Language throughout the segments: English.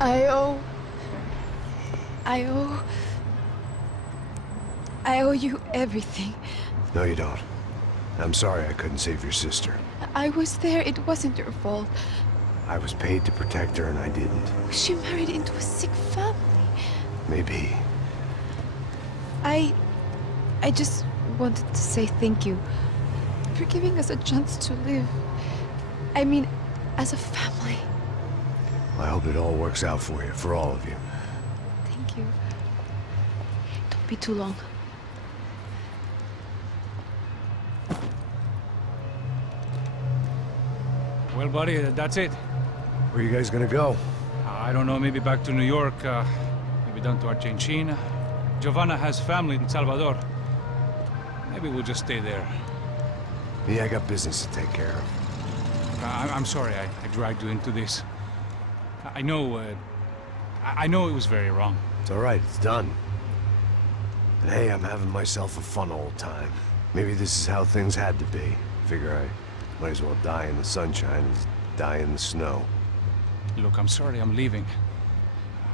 I owe... I owe you everything. No, you don't. I'm sorry I couldn't save your sister. I was there. It wasn't your fault. I was paid to protect her and I didn't. She married into a sick family. Maybe. I just wanted to say thank you for giving us a chance to live. I mean, as a family. I hope it all works out for you, for all of you. Thank you. Don't be too long. Well, buddy, that's it. Where are you guys gonna go? I don't know, maybe back to New York, maybe down to Argentina. Giovanna has family in Salvador. Maybe we'll just stay there. Me, I got business to take care of. I'm sorry I dragged you into this. I know it was very wrong. It's all right, it's done. And hey, I'm having myself a fun old time. Maybe this is how things had to be. Figure I might as well die in the sunshine as die in the snow. Look, I'm sorry I'm leaving.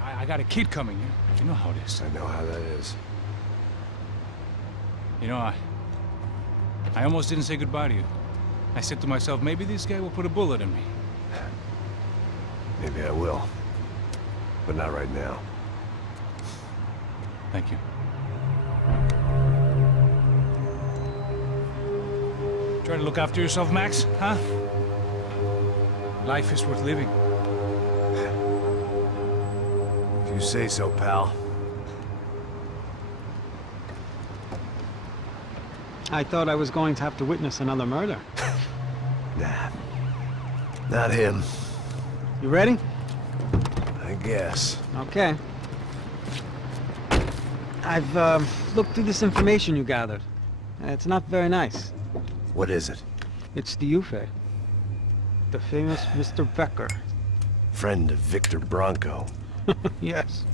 I got a kid coming. You know how it is. I know how that is. You know, I almost didn't say goodbye to you. I said to myself, maybe this guy will put a bullet in me. Maybe I will. But not right now. Thank you. Try to look after yourself, Max, huh? Life is worth living. If you say so, pal. I thought I was going to have to witness another murder. Nah. Not him. You ready? I guess. Okay. I've looked through this information you gathered. It's not very nice. What is it? It's the Xiii. The famous Mr. Becker. Friend of Victor Bronco. Yes.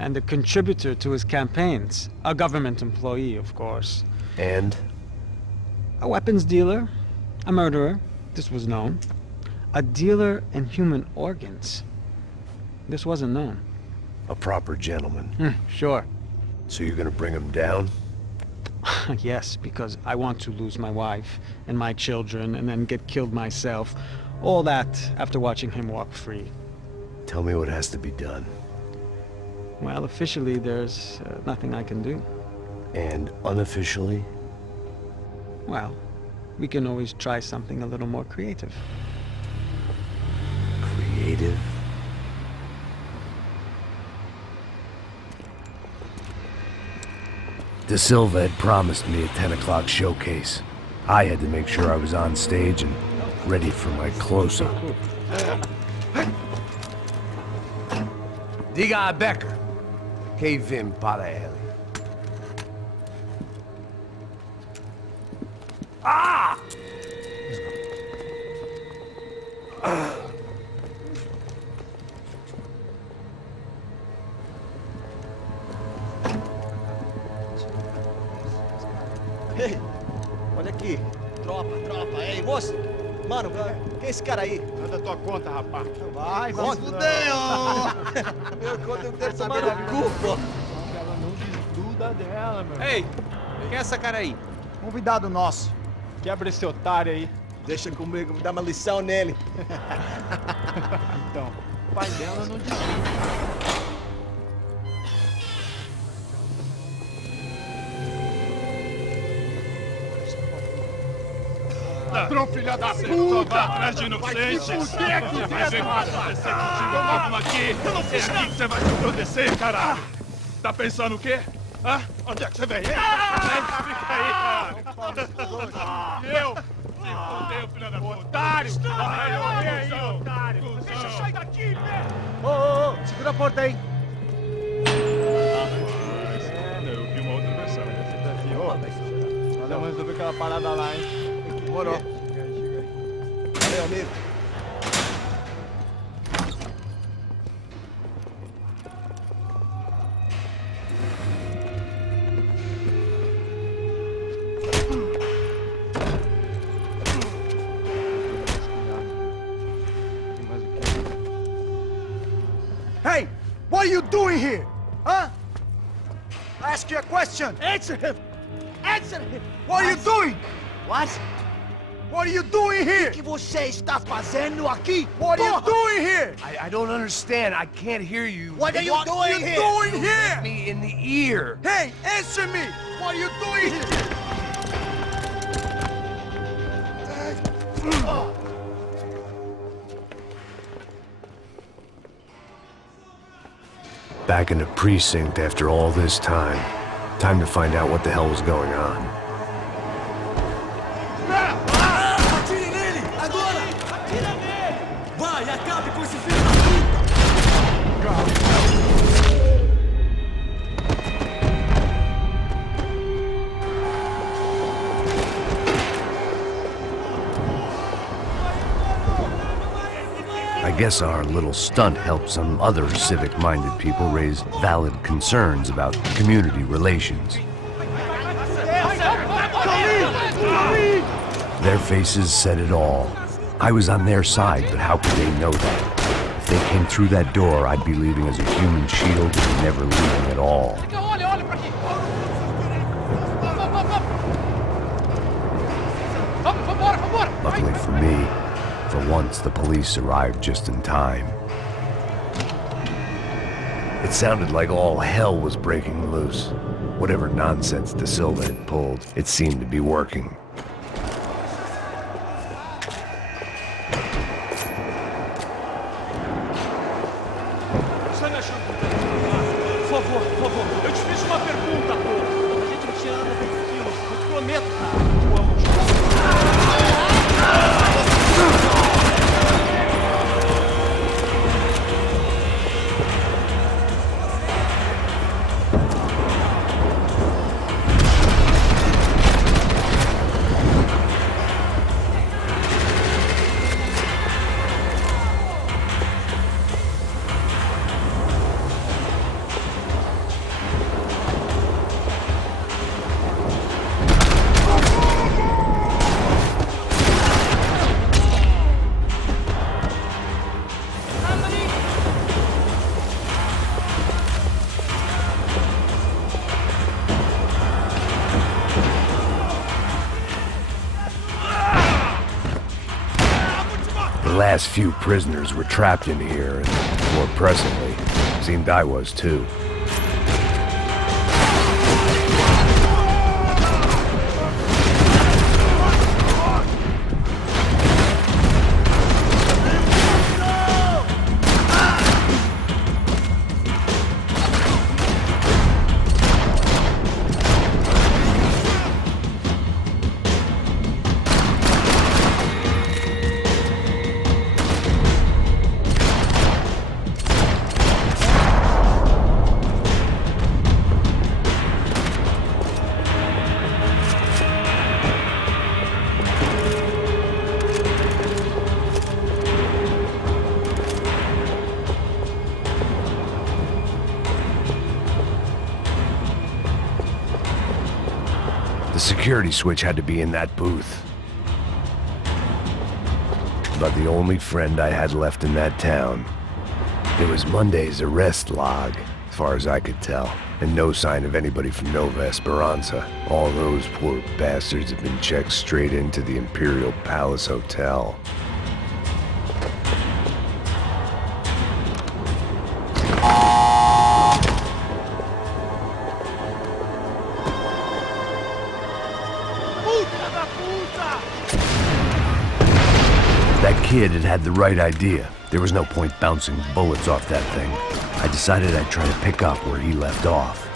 And a contributor to his campaigns. A government employee, of course. And? A weapons dealer. A murderer. This was known. A dealer in human organs. This wasn't known. A proper gentleman. Sure. So you're gonna bring him down? Yes, because I want to lose my wife and my children and then get killed myself. All that after watching him walk free. Tell me what has to be done. Well, officially there's nothing I can do. And unofficially? Well, we can always try something a little more creative. Creative? De Silva had promised me a 10 o'clock showcase. I had to make sure I was on stage and ready for my close-up. Diga a Becker. Que vim para ele. Ah! Ei, olha aqui. Tropa, ei, moço. Mano, quem é esse cara aí? Manda tua conta, rapaz. Vai, se fudeu! Meu conta eu quero saber da culpa. Ela não desgruda dela, meu. Ei, quem é essa cara aí? Convidado nosso. Quebra esse otário aí. Deixa comigo, me dá uma lição nele. Então, o pai dela não desgruda. Ladrão, filha da puta! Vai atrás de inocentes! Vai ver vai acontecer contigo mesmo aqui! Eu não fiz nada! É aqui que você vai se proteger, caralho! Tá pensando o quê? Hã? Onde é que você vem? Fica aí, cara! Eu? Se fodeu, filha da puta! Otário! Vai morrer aí, otário! Deixa eu sair daqui, velho! Ô, segura a porta aí! Eu vi uma outra versão. Valeu, mas resolver aquela parada lá, hein? Demorou. Valeu, amigo. What are you doing here? Huh? I ask you a question. Answer him! Answer him! What are you doing? What? What are you doing here? O que você está fazendo aqui? What are you doing here? I don't understand. I can't hear you. What are you doing here? What are you doing here? Me in the ear. Hey, answer me! What are you doing here? Back in the precinct after all this time. Time to find out what the hell was going on. Atire nele! Agora! Atira nele! Vai, acabe com esse filho da puta! I guess our little stunt helped some other civic-minded people raise valid concerns about community relations. Their faces said it all. I was on their side, but how could they know that? If they came through that door, I'd be leaving as a human shield and never leaving at all. Luckily for me, for once, the police arrived just in time. It sounded like all hell was breaking loose. Whatever nonsense De Silva had pulled, it seemed to be working. Por favor, eu te fiz uma pergunta, pô. A gente não tinha nada a ver com aquilo, eu te prometo. Eu amo te. The last few prisoners were trapped in here, and more presently, seemed I was too. The security switch had to be in that booth. About the only friend I had left in that town. It was Monday's arrest log, as far as I could tell, and no sign of anybody from Nova Esperanza. All those poor bastards had been checked straight into the Imperial Palace Hotel. That kid had had the right idea. There was no point bouncing bullets off that thing. I decided I'd try to pick up where he left off.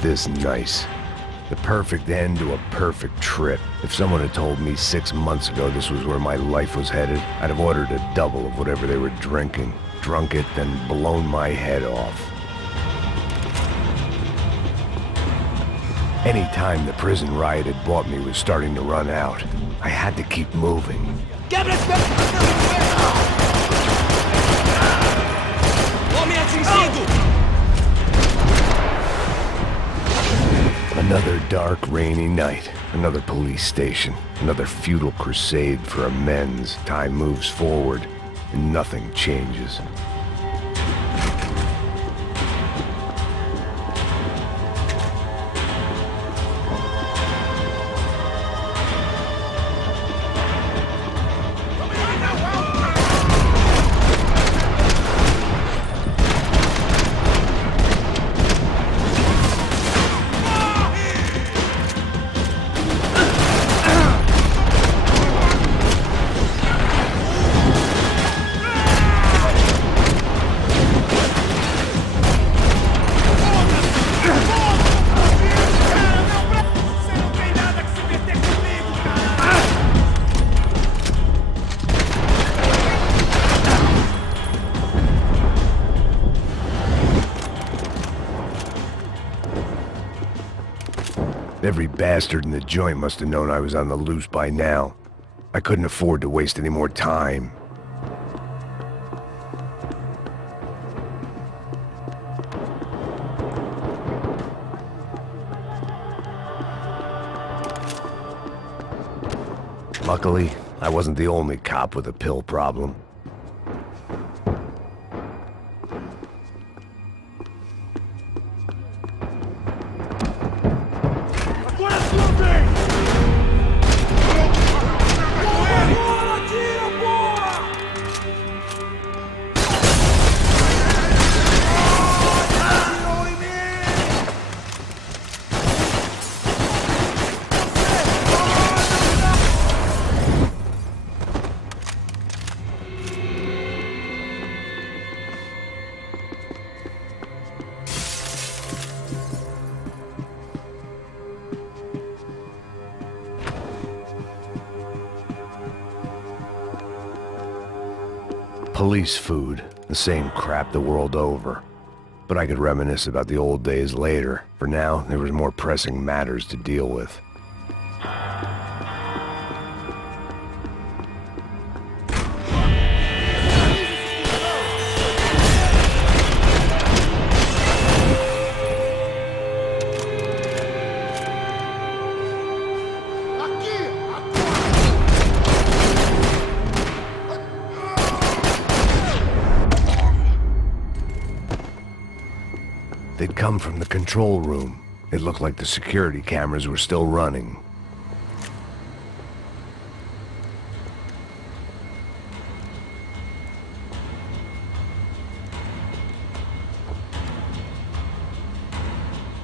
this nice. The perfect end to a perfect trip. If someone had told me 6 months ago this was where my life was headed, I'd have ordered a double of whatever they were drinking, drunk it, then blown my head off. Any time the prison riot had bought me was starting to run out. I had to keep moving. Another dark, rainy night. Another police station. Another futile crusade for amends. Time moves forward, and nothing changes. Every bastard in the joint must have known I was on the loose by now. I couldn't afford to waste any more time. Luckily, I wasn't the only cop with a pill problem. Police food, the same crap the world over. But I could reminisce about the old days later. For now, there was more pressing matters to deal with. They'd come from the control room. It looked like the security cameras were still running.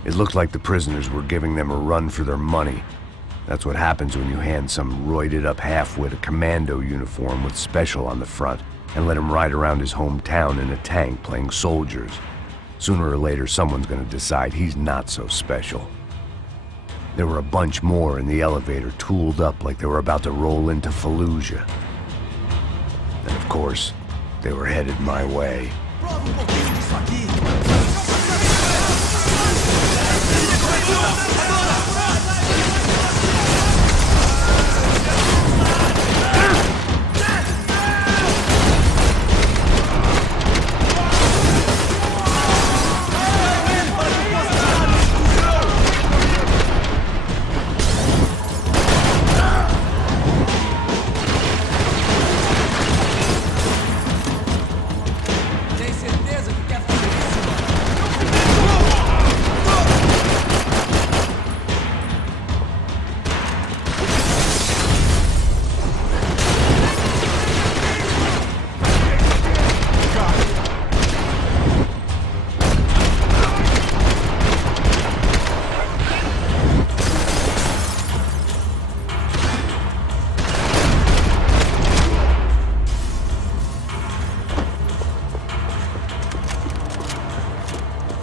It looked like the prisoners were giving them a run for their money. That's what happens when you hand some roided-up halfwit a commando uniform with special on the front and let him ride around his hometown in a tank playing soldiers. Sooner or later, someone's gonna decide he's not so special. There were a bunch more in the elevator, tooled up like they were about to roll into Fallujah. And of course, they were headed my way.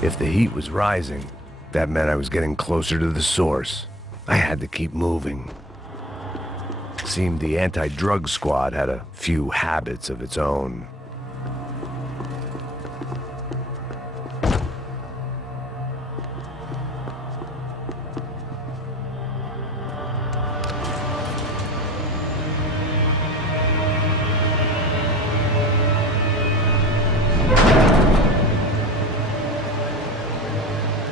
If the heat was rising, That meant I was getting closer to the source. I had to keep moving. Seemed the anti-drug squad had a few habits of its own.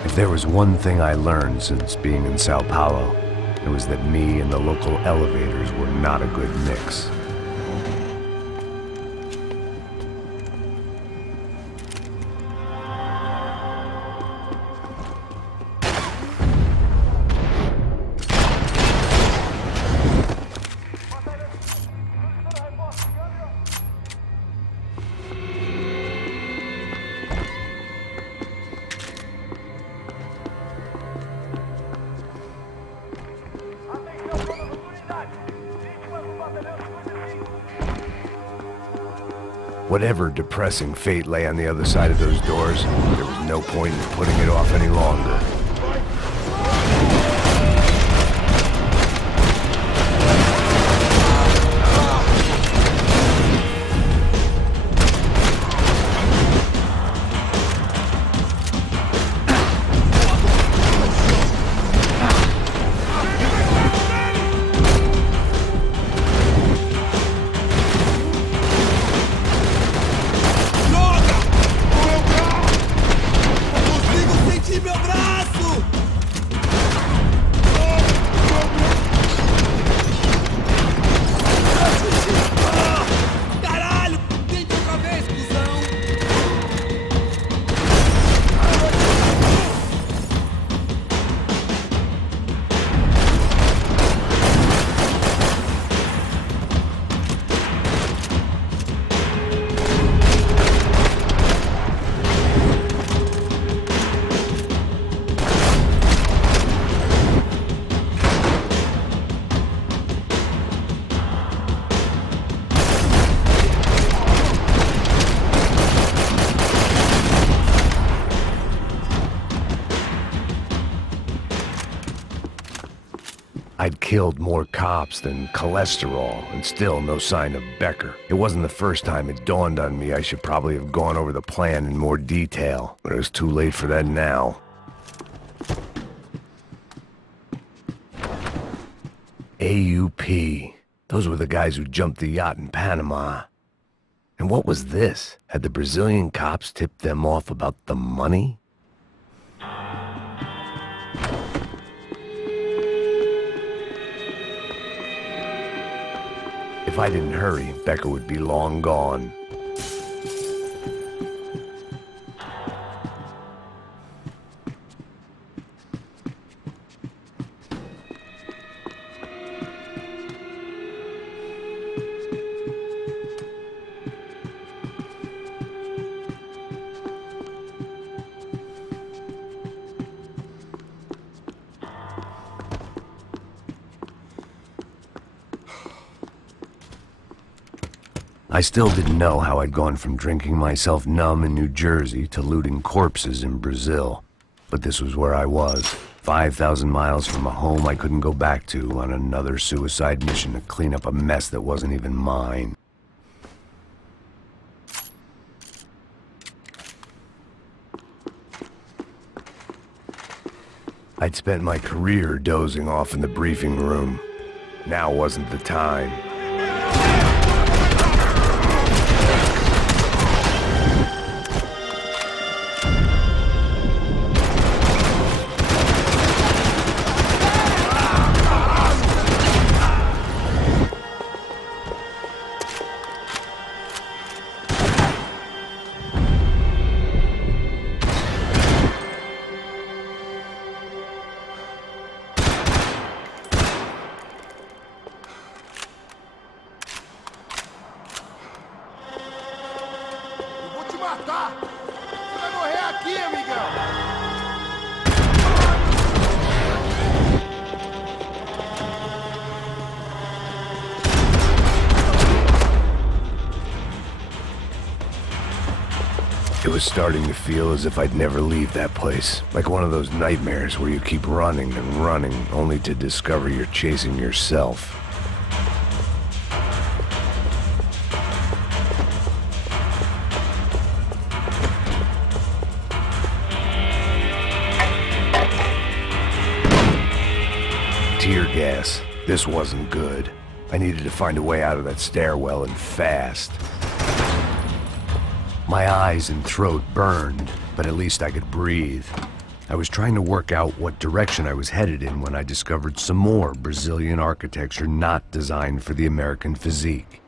If there was one thing I learned since being in Sao Paulo, it was that me and the local elevators were not a good mix. Whatever depressing fate lay on the other side of those doors, there was no point in putting it off any longer. I'd killed more cops than cholesterol, and still no sign of Becker. It wasn't the first time it dawned on me I should probably have gone over the plan in more detail, but it was too late for that now. AUP. Those were the guys who jumped the yacht in Panama. And what was this? Had the Brazilian cops tipped them off about the money? If I didn't hurry, Becker would be long gone. I still didn't know how I'd gone from drinking myself numb in New Jersey to looting corpses in Brazil. But this was where I was, 5,000 miles from a home I couldn't go back to, on another suicide mission to clean up a mess that wasn't even mine. I'd spent my career dozing off in the briefing room. Now wasn't the time. was starting to feel as if I'd never leave that place. Like one of those nightmares where you keep running and running, only to discover you're chasing yourself. Tear gas. This wasn't good. I needed to find a way out of that stairwell and fast. My eyes and throat burned, but at least I could breathe. I was trying to work out what direction I was headed in when I discovered some more Brazilian architecture not designed for the American physique.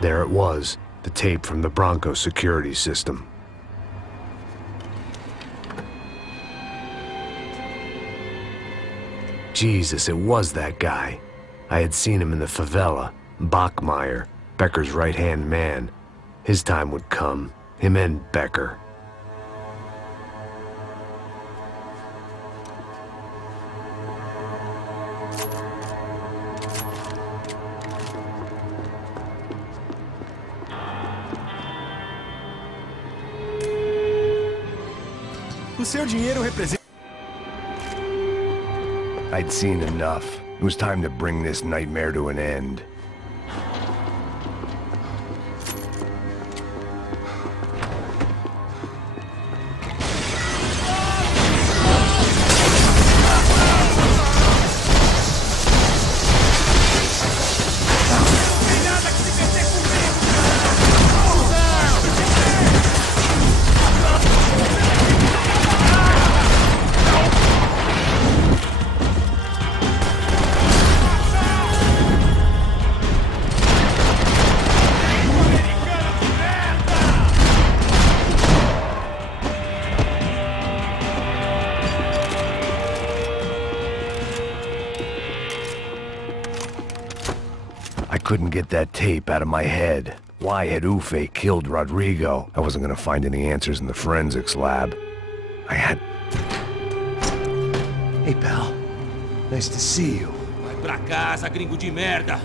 There it was, the tape from the Bronco security system. Jesus, it was that guy. I had seen him in the favela, Bachmeyer, Becker's right-hand man. His time would come, him and Becker. O seu dinheiro representa... I'd seen enough. It was time to bring this nightmare to an end. I couldn't get that tape out of my head. Why had Xiii killed Rodrigo? I wasn't gonna find any answers in the forensics lab. I had... Hey, pal. Nice to see you. Vai pra casa, gringo de merda.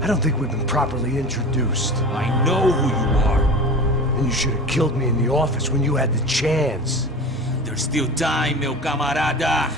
I don't think we've been properly introduced. I know who you are. And you should have killed me in the office when you had the chance. There's still time, meu camarada.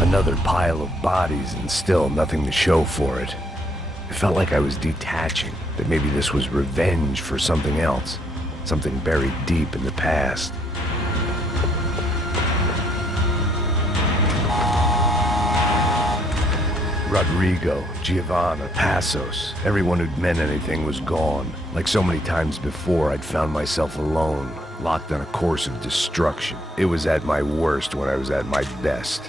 Another pile of bodies and still nothing to show for it. It felt like I was detaching, that maybe this was revenge for something else, something buried deep in the past. Rodrigo, Giovanna, Passos, everyone who'd meant anything was gone. Like so many times before, I'd found myself alone, locked on a course of destruction. It was at my worst when I was at my best.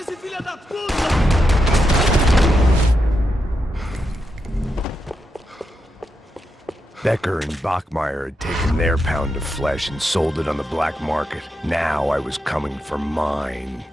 esse filho da puta! Becker and Bachmeyer had taken their pound of flesh and sold it on the black market. Now I was coming for mine.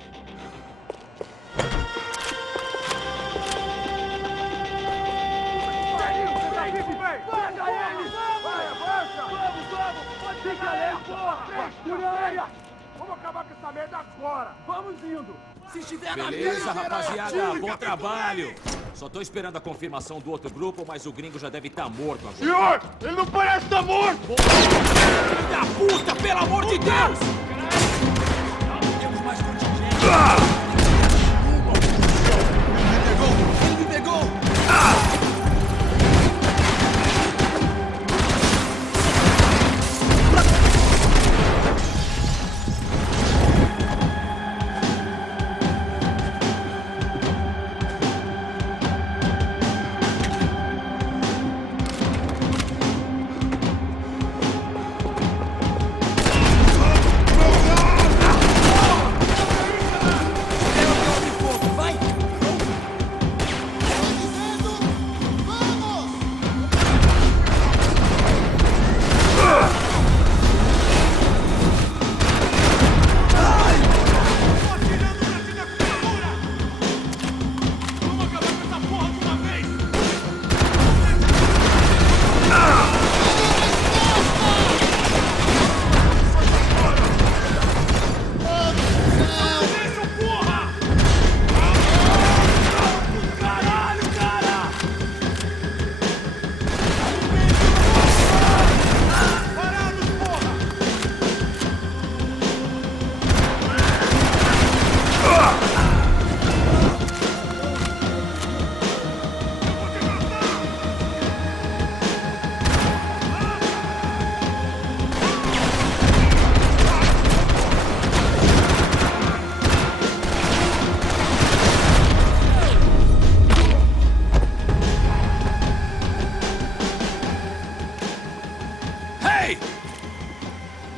Vamos acabar com essa merda agora! Vamos indo! Se estiver na Beleza, mesa, rapaziada. Bom trabalho. Só tô esperando a confirmação do outro grupo, mas o gringo já deve estar morto agora. Senhor! Ele não parece estar morto! Filho da puta, pelo amor de Deus! Temos mais contingente. ele me pegou!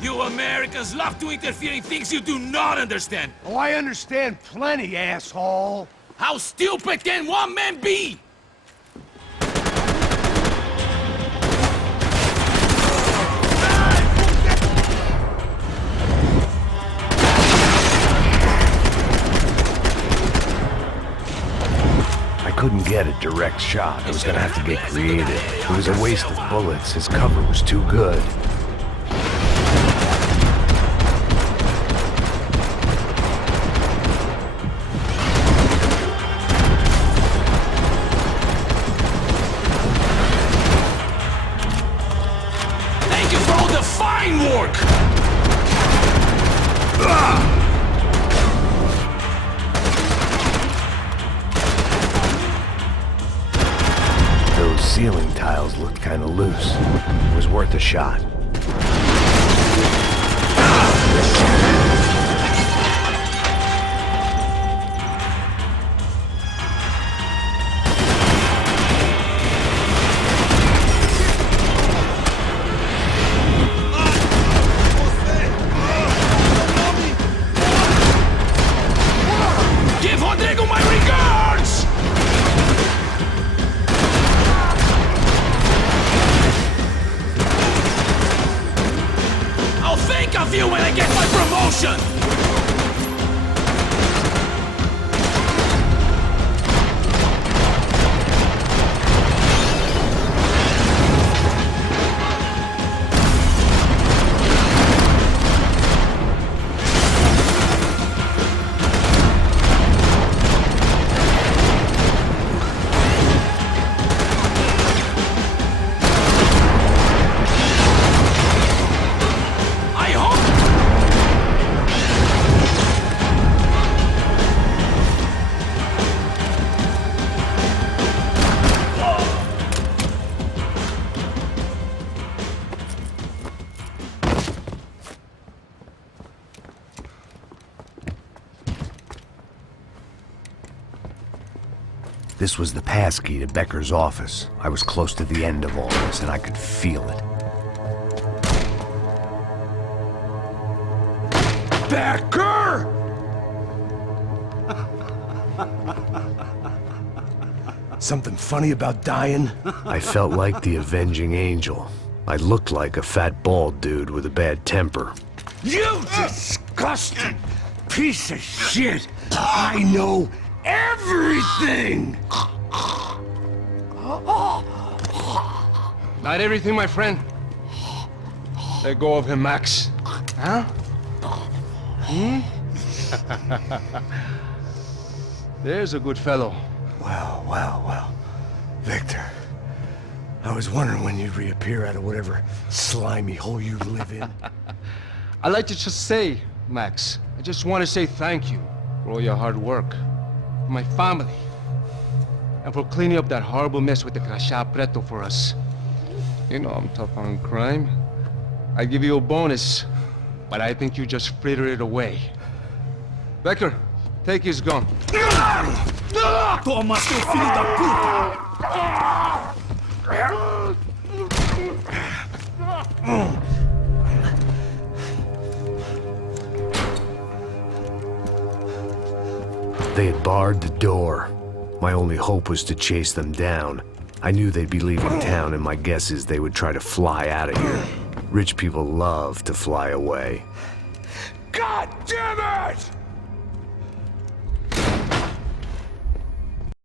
You Americans love to interfere in things you do not understand. Oh, I understand plenty, asshole! How stupid can one man be? I couldn't get a direct shot. I was gonna have to get creative. It was a waste of bullets. His cover was too good. Thank you for all the fine work! Those ceiling tiles looked kinda loose. It was worth a shot. Give Rodrigo my regards! I'll think of you when I get my promotion! I hope... This was the passkey to Becker's office. I was close to the end of all this, and I could feel it. Becker! Something funny about dying? I felt like the avenging angel. I looked like a fat bald dude with a bad temper. You disgusting piece of shit! I know everything! Not everything, my friend. Let go of him, Max. Huh? There's a good fellow. Well. Victor, I was wondering when you'd reappear out of whatever slimy hole you live in. I'd like to just say, Max, I just want to say thank you for all your hard work, for my family, and for cleaning up that horrible mess with the Crachá Preto for us. You know I'm tough on crime. I give you a bonus, but I think you just frittered it away. Becker, take his gun. Toma, seu filho da puta! They had barred the door. My only hope was to chase them down. I knew they'd be leaving town, and my guess is they would try to fly out of here. Rich people love to fly away. God damn it!